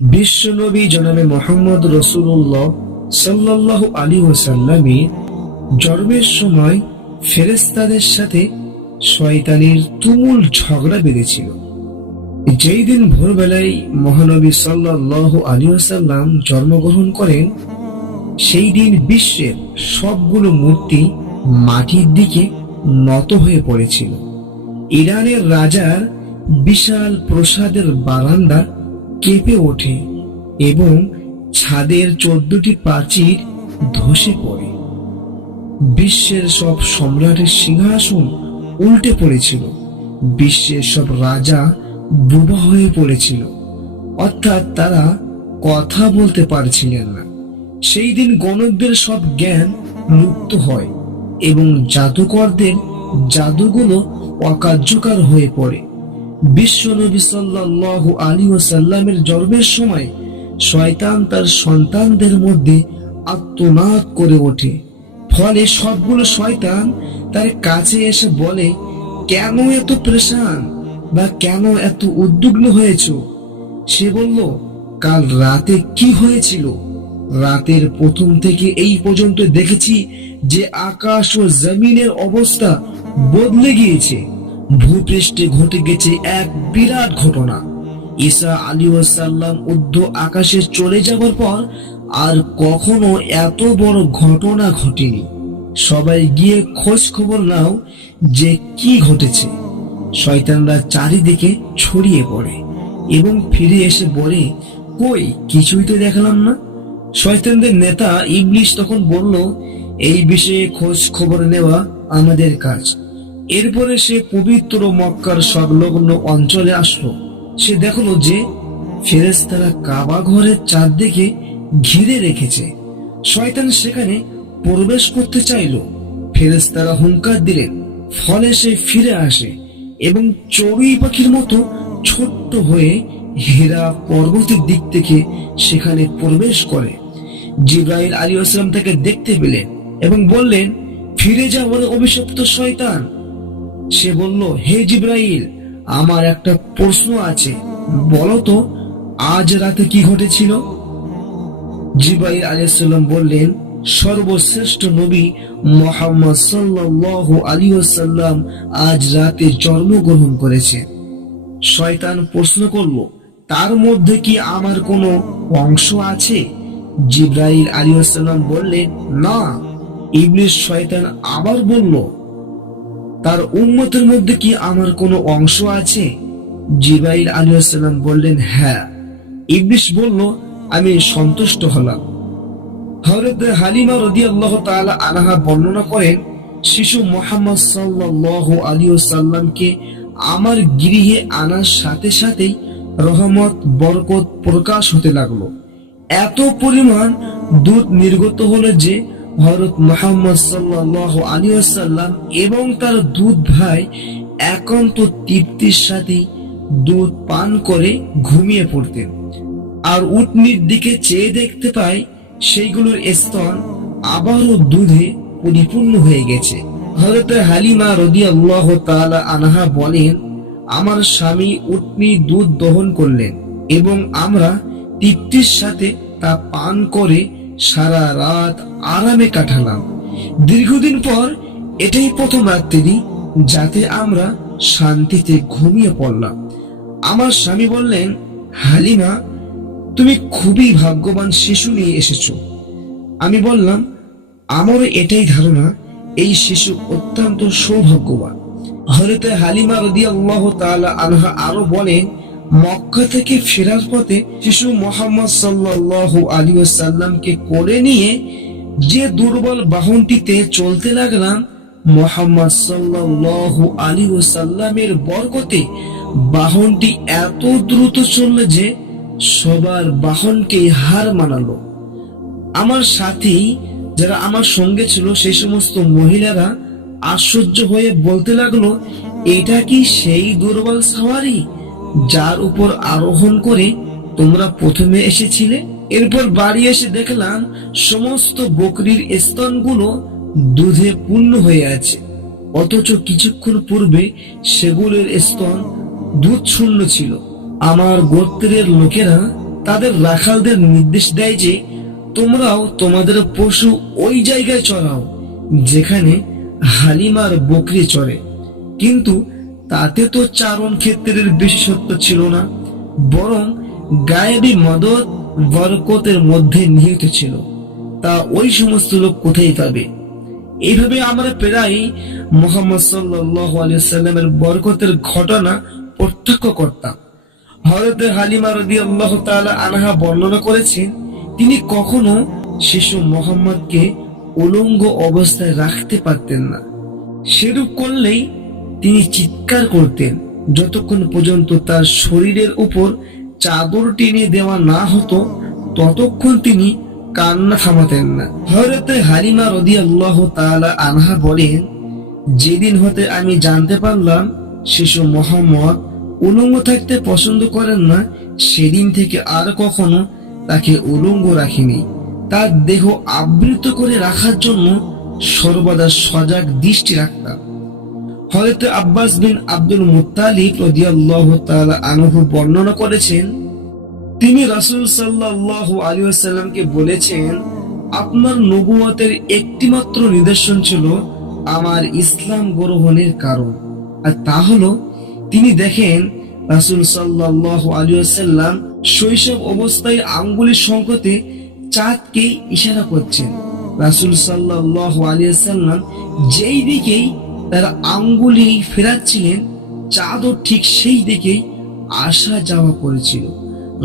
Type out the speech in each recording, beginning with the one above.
বিশ্বনবী জনাবে মোহাম্মদ রসুল্লাহ সাল্লাহ আলী জন্মের সময় ফেরেস্তাদের সাথে শয়তানের তুমুল ঝগড়া বেঁধেছিল। যেই দিন ভোরবেলায় মহানবী সাল্লাহ আলী ওসাল্লাম জন্মগ্রহণ করেন, সেই দিন বিশ্বের সবগুলো মূর্তি মাটির দিকে নত হয়ে পড়েছিল। ইরানের রাজার বিশাল প্রসাদের বারান্দা কেঁপে ওঠে এবং ছাদের চোদ্দটি প্রাচীর ধসে পড়ে। বিশ্বের সব সম্রাটের সিংহাসন উল্টে পড়েছিল। বিশ্বের সব রাজা বুবা হয়ে পড়েছিল। অর্থাৎ তারা কথা বলতে পারছিলেন না। সেই দিন গণকদের সব জ্ঞান লুপ্ত হয় এবং জাদুকরদের জাদুগুলো অকার্যকর হয়ে পড়ে। বিশ্ব নবী সাল্লাল্লাহু আলী ওসাল্লামের জন্মের সময় শয়তান তার সন্তানদের মধ্যে আত্মনাদ করে ওঠে। ফলে সবগুলো শয়তান তার কাছে এসে বলে, কেন এত প্রেশান বা কেন এত উদ্বিগ্ন হয়েছ? সে বলল, কাল রাতে কি হয়েছিল? রাতের প্রথম থেকে এই পর্যন্ত দেখেছি যে আকাশ ও জমিনের অবস্থা বদলে গিয়েছে। ভূপৃষ্ঠে ঘটে গেছে এক বিরাট ঘটনা। ঈসা আলী সাল্লাম ঊর্ধ্ব আকাশে চলে যাবার পর আর কখনো এত বড় ঘটনা ঘটেনি। সবাই গিয়ে খোঁজ খবর নাও যে কি ঘটেছে। শয়তানরা চারিদিকে ছড়িয়ে পড়ে এবং ফিরে এসে বলে, কই, কিছুই তো দেখলাম না? শয়তানদের নেতা ইবলিশ তখন বলল, এই বিষয়ে খোঁজ খবর নেওয়া আমাদের কাজ। এরপরে সে পবিত্র মক্কার সংলগ্ন অঞ্চলে আসলো। সে দেখল যে ফেরেস্তারা কাবা ঘরের চারদিকে ঘিরে রেখেছে। শয়তান সেখানে প্রবেশ করতে চাইলো। ফেরেস্তারা হুঙ্কার দিলেন, ফলে সে ফিরে আসে এবং চড়ুই পাখির মতো ছোট্ট হয়ে হীরা পর্বতের দিক থেকে সেখানে প্রবেশ করে। জিব্রাইল আলী আসলাম তাকে দেখতে পেলেন এবং বললেন, ফিরে যা বলে অভিশপ্ত শয়তান সে বলল, হে জিব্রাইল, আমার একটা প্রশ্ন আছে। বলো তো, আজ রাতে কি ঘটেছিল? জিব্রাইল আলাইসাল্লাম বললেন, সর্বশ্রেষ্ঠ নবী মোহাম্মদ সাল্লাল্লাহু আলী সাল্লাম আজ রাতে জন্মগ্রহণ করেছে। শয়তান প্রশ্ন করল, তার মধ্যে কি আমার কোনো অংশ আছে? জিব্রাইল আলী সাল্লাম বললেন, না। ইবলিশ শয়তান আবার বলল তার উম্মতের মধ্যে কি আমার কোনো অংশ আছে? জিব্রাইল আলিয়াল্লাম বললেন হ্যাঁ। ইবলিশ বলল, আমি সন্তুষ্ট হলাম। হযরত হালিমা রাদিয়াল্লাহু তাআলা আনহা বর্ণনা করেন, শিশু মোহাম্মদ সাল্লাল্লাহু আলাইহি সাল্লামকে আমার গৃহে আনার সাথে সাথেই রহমত, বরকত প্রকাশ হতে লাগল। এত পরিমাণ দুধ নির্গত হলো যে হযরত মুহাম্মদ আলাইহি সাল্লাম এবং তার দুধ ভাই একান্ত তৃপ্তির সাথে দুধ পান করে ঘুমিয়ে পড়তেন। আর উটনির দিকে চেয়ে দেখতে পায় সেইগুলোর স্তন আবারও দুধে পরিপূর্ণ হয়ে গেছে। হযরত হালিমা রাদিয়াল্লাহু তাআলা আনহা বলেন, আমার স্বামী উটনি দুধ দহন করলেন এবং আমরা তৃপ্তির সাথে তা পান করে সারা রাত আরামে কাটালাম। দীর্ঘদিন পর এটাই প্রথম রাত্রি যাতে আমরা শান্তিতে ঘুমিয়ে পড়লাম। আমার স্বামী বললেন, হালিমা, তুমি খুবই ভাগ্যবান শিশু নিয়ে এসেছ। আমি বললাম, আমারও এটাই ধারণা, এই শিশু অত্যন্ত সৌভাগ্যবান। হরতে হালিমা রদি আল্লাহ আনহা আরও বলেন মক্কা থেকে ফেরার পথে শিশু মোহাম্মদ সাল্লাল্লাহু আলী সাল্লামকে করে নিয়ে যে দুর্বল বাহনটিতে চলতে লাগলাম, মোহাম্মদ সাল্লাল্লাহু আলী সাল্লামের বরকতে বাহনটি এত দ্রুত চলল যে সবার বাহনকে হার মানালো। আমার সাথী যারা আমার সঙ্গে ছিল সেই সমস্ত মহিলারা আশ্চর্য হয়ে বলতে লাগল, এটা কি সেই দুর্বল সাওয়ারি? যার উপর আরোহণ করে তোমরা প্রথমে এসেছিলে। এরপর বাড়ি এসে দেখলাম সমস্ত বকরির স্তনগুলো দুধে পূর্ণ হয়ে আছে। অথচ কিছুক্ষণ পূর্বে সেগুলোর স্তন দুধ শূন্য ছিল। আমার গোত্রের লোকেরা তাদের রাখালদের নির্দেশ দেয় যে, তোমরাও তোমাদের পশু ওই জায়গায় চড়াও, যেখানে হালিমার বকরি চড়ে। কিন্তু তাতে তো চারণ ক্ষেত্রের বিশেষত্ব ছিল না, বরং গায়েবী মদত বরকতের মধ্যে নিহিত ছিল। তা ওই সমস্ত লোক কোথায় পাবে? এইভাবে আমরা প্রায় মোহাম্মদ সাল্লামের বরকতের ঘটনা প্রত্যক্ষ করতাম। হরত হালিমা রদি আল্লাহ আনহা বর্ণনা করেছেন, তিনি কখনো শিশু মোহাম্মদকে উলঙ্গ অবস্থায় রাখতে পারতেন না। সেরূপ করলেই তিনি চিৎকার করতেন, যতক্ষণ পর্যন্ত তার শরীরের উপর চাদর টেনে দেওয়া না হতো, ততক্ষণ তিনি কান্না থামাতেন না। হয়রতে হালিমা রদি আল্লাহ আনহা বলেন, যেদিন হতে আমি জানতে পারলাম শিশু মোহাম্মদ উলঙ্গ থাকতে পছন্দ করেন না, সেদিন থেকে আর কখনো তাকে উলঙ্গ রাখিনি। তার দেহ আবৃত করে রাখার জন্য সর্বদা সজাগ দৃষ্টি রাখতাম। হয়তো আব্বাস বিন আব্দুল তাআলা আনহু বর্ণনা করেছেন, তিনি রাসূল আলাইহি ওয়াসাল্লামকে বলেছেন, আপনার নবুয়তের একটিমাত্র নিদর্শন ছিল আমার ইসলাম গ্রহণের কারণ। আর তা হলো, তিনি দেখেন, রাসূল আলাইহি ওয়াসাল্লাম শৈশব অবস্থায় আঙ্গুলের সংকটে চাঁদকে ইশারা করছেন। রাসূল সাল্লাল্লাহু আলাইহি ওয়াসাল্লাম যেই দিকেই তার আঙ্গুলি ফেরাচ্ছিলেন চাঁদও ঠিক সেই দিকেই আসা যাওয়া করেছিল।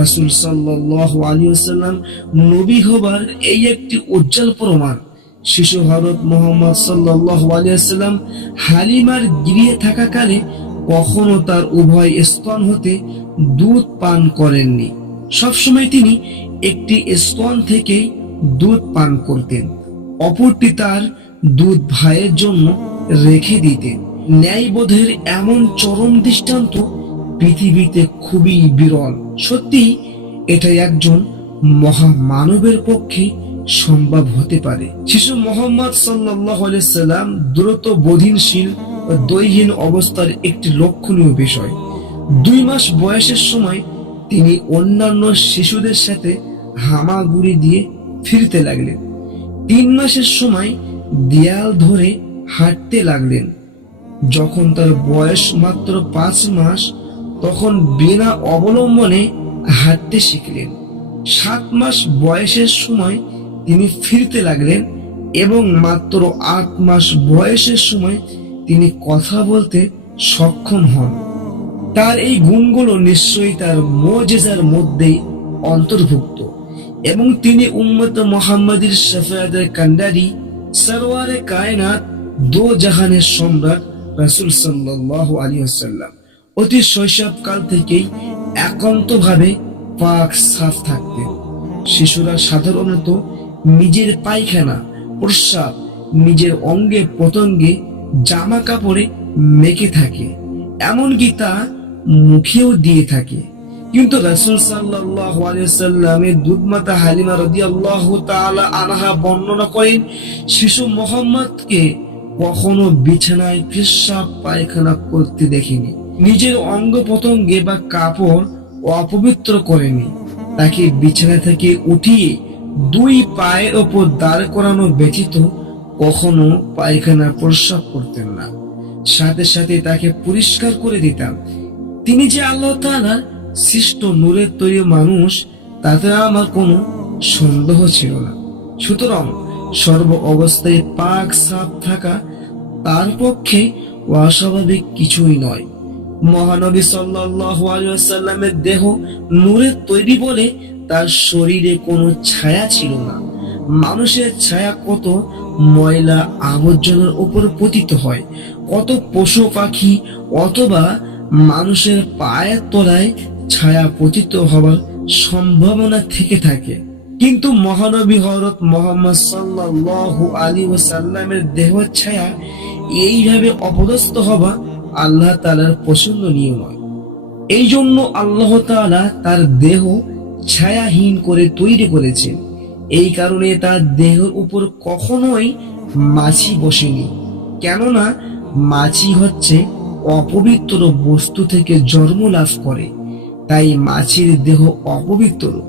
রাসূল সাল্লাল্লাহু আলাইহি ওয়াসাল্লাম নবী হবার এই একটি উজ্জ্বল প্রমাণ, শিশু হযরত মোহাম্মদ সাল্লাল্লাহু আলাইহি ওয়াসাল্লাম হালিমার গৃহে থাকাকালে কখনো তার উভয় স্তন হতে দুধ পান করেননি। সবসময় তিনি একটি স্তন থেকেই দুধ পান করতেন। অপরটি তার দুধ ভাইয়ের জন্য রেখে দিতেন ন্যায়বোধের এমন চরম দৃষ্টান্ত পৃথিবীতে খুবই বিরল। সত্যি, এটা একজন মহামানবের পক্ষে সম্ভব হতে পারে। শিশু মোহাম্মদ সাল্লাম দ্রুত বোধিনশীল দৈহীন অবস্থার একটি লক্ষণীয় বিষয়। দুই মাস বয়সের সময় তিনি অন্যান্য শিশুদের সাথে হামাগুড়ি দিয়ে ফিরতে লাগলেন। তিন মাসের সময় দেয়াল ধরে হাঁটতে লাগলেন। যখন তার বয়স মাত্র পাঁচ মাস, তখন বিনা অবলম্বনে হাঁটতে শিখলেন। সাত মাস বয়সের সময় তিনি ফিরতে লাগলেন এবং মাত্র আট মাস বয়সের সময় তিনি কথা বলতে সক্ষম হন। তার এই গুণগুলো নিশ্চয়ই তার মোজেজার মধ্যেই অন্তর্ভুক্ত এবং তিনি উম্মত মোহাম্মদীর শফায়াদের কান্ডারি সরওয়ারে কায়নাত দো জাহানের সম্রাট রাসূল সাল্লাল্লাহু আলাইহি ওয়াসাল্লাম। অতি শৈশবকাল থেকেই একান্তভাবে পাক সাফ থাকতেন। শিশুরা সাধারণত নিজের পায়খানা প্রস্রাব নিজের অঙ্গে পতঙ্গে জামা কাপড়ে মেখে থাকে। এমনকি তা মুখেও দিয়ে থাকে। কিন্তু রাসূল সাল্লামের দুধমাতা হালিমা রাদিয়াল্লাহু তাআলা আনহা বর্ণনা করেন, শিশু মোহাম্মদকে কখনো বিছানায় পেশাব পায়খানা করতে দেখিনি। নিজের অঙ্গ প্রত্যঙ্গে বা কাপড় অপবিত্র করেনি। তাকে বিছানা থেকে উঠিয়ে দুই পায়ের ওপর দাঁড় করানো ব্যতীত কখনো পায়খানা প্রস্রাব করতেন না। সাথে সাথে তাকে পরিষ্কার করে দিতাম। তিনি যে আল্লাহ তাআলার সৃষ্ট নূরের তৈরি মানুষ, তাতে আমার কোনো সন্দেহ ছিল না। সুতরাং সর্ব অবস্থায় পাক সাফ থাকা তার পক্ষে অস্বাভাবিক কিছুই নয়। মহানবী আলাইহি দেহ নূরের তৈরি বলে তার শরীরে কোনো ছায়া ছিল না। মানুষের ছায়া কত ময়লা আবর্জনার উপর পতিত হয়, কত পশু পাখি অথবা মানুষের পায়ের তলায় ছায়া পতিত হওয়ার সম্ভাবনা থেকে থাকে। কিন্তু মহানবী হরত মোহাম্মদ সাল্লাল্লাহু আলী ওয়াসাল্লামের দেহ ছায়া এইভাবে অপদস্থ হওয়া আল্লাহ তালার পছন্দনীয় নয় এই জন্য আল্লাহ তাআলা তার দেহ ছায়াহীন করে তৈরি করেছেন। এই কারণে তার দেহের উপর কখনোই মাছি বসেনি। কেননা মাছি হচ্ছে অপবিত্র বস্তু থেকে জন্ম লাভ করে। তাই মাছির দেহ অপবিত্র।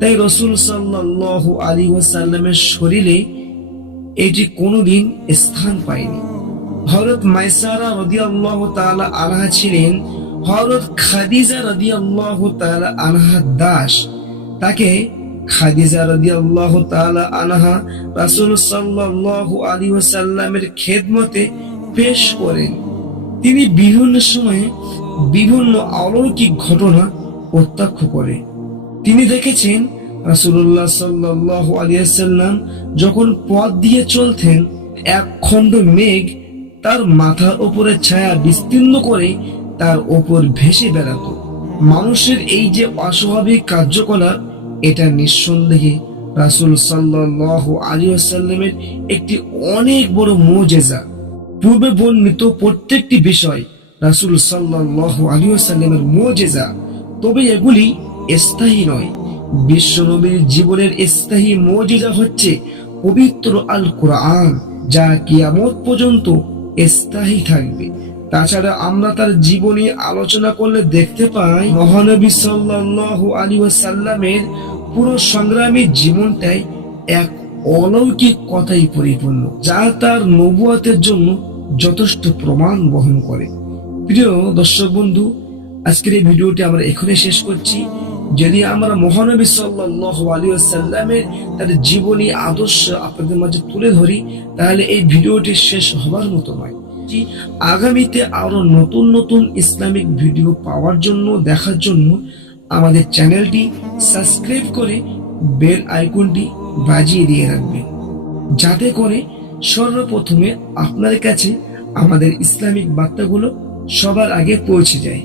তাই রসুল সাল্লাল্লাহু আলী ওয়াসাল্লামের শরীরে এটি কোনোদিন স্থান পায়নি। হরত মাইসারা রদিয়াল্লাহ তাআলা আনহা ছিলেন হরত খাদিজা রদিয়াল্লাহ তাআলা আনহা দাস। তাকে খাদিজা রদিয়াল্লাহ তাআলা আনহা রাসূল সাল্লাল্লাহু আলাইহি ওয়াসাল্লামের খেদমতে পেশ করেন। তিনি বিভিন্ন সময়ে বিভিন্ন অলৌকিক ঘটনা প্রত্যক্ষ করে। তিনি দেখেছেন রাসূলুল্লাহ সাল্লাল্লাহু আলাইহি ওয়াসাল্লাম যখন পথ দিয়ে চলতেন, এক খণ্ড মেঘ তার মাথার উপরে ছায়া বিস্তীর্ণ করে তার ওপর ভেসে বেড়াতো। মানুষের এই যে অস্বাভাবিক কার্যকলাপ, এটা নিঃসন্দেহে রাসূল সাল্লাল্লাহু আলাইহি ওয়াসাল্লামের একটি অনেক বড় মোজেজা। পূর্বে বর্ণিত প্রত্যেকটি বিষয় রাসূল সাল্লাল্লাহু আলাইহি ওয়াসাল্লামের মুজিজা, তবে এগুলি স্থায়ী নয়। বিশ্বনবীর জীবনের স্থায়ী মোজেজা হচ্ছে পবিত্র আল কোরআন যা কিয়ামত পর্যন্ত স্থায়ী থাকবে। তাছাড়া আমরা তার জীবনী আলোচনা করলে দেখতে পাই, মহানবী সাল্লাল্লাহু আলাইহি ওয়াসাল্লামের পুরো সংগ্রামী জীবনটাই এক অলৌকিক কথাই পরিপূর্ণ, যা তার নবুয়াতের জন্য যথেষ্ট প্রমাণ বহন করে। প্রিয় দর্শক বন্ধু, আজকের এই ভিডিওটি আমরা এখানে শেষ করছি। যদি আমরা মহানবী ওয়াসাল্লামের তার জীবনী আদর্শ আপনাদের মাঝে তুলে ধরি, তাহলে এই ভিডিওটি শেষ হবার মতো নয়। আগামীতে আরও নতুন নতুন ইসলামিক ভিডিও পাওয়ার জন্য, দেখার জন্য আমাদের চ্যানেলটি সাবস্ক্রাইব করে বেল আইকনটি বাজিয়ে দিয়ে রাখবেন, যাতে করে সর্বপ্রথমে আপনার কাছে আমাদের ইসলামিক বার্তাগুলো সবার আগে পৌঁছে যায়।